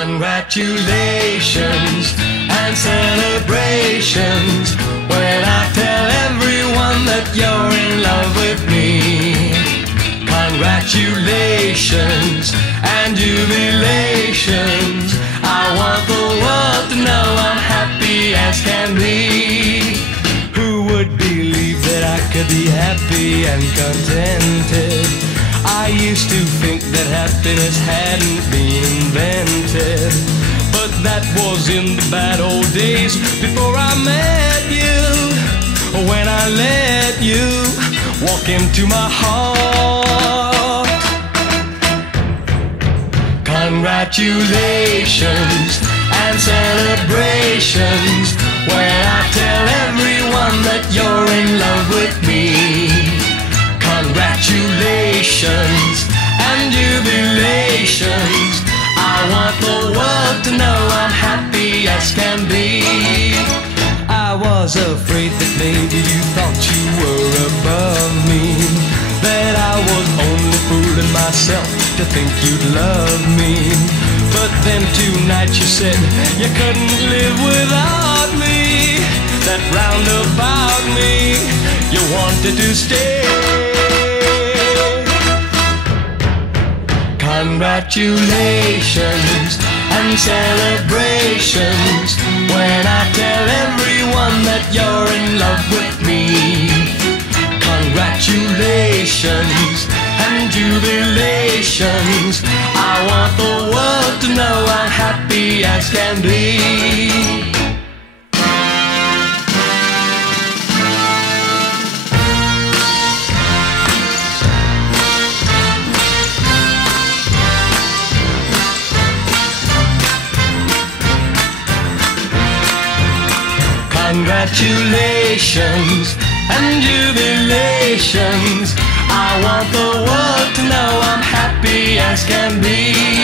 Congratulations and celebrations when I tell everyone that you're in love with me. Congratulations and jubilations. I want the world to know I'm happy as can be. Who would believe that I could be happy and contented? I used to think that happiness hadn't been invented, but that was in the bad old days before I met you. When I let you walk into my heart. Congratulations and celebrations when I tell everyone that you're in love with me. Congratulations and jubilations. I want the world to know I'm happy as can be. I was afraid that maybe you thought you were above me, that I was only fooling myself to think you'd love me. But then tonight you said you couldn't live without me, that round about me you wanted to stay. Congratulations and celebrations when I tell everyone that you're in love with me. Congratulations and jubilations. I want the world to know I'm happy as can be. Congratulations and jubilations. I want the world to know I'm happy as can be.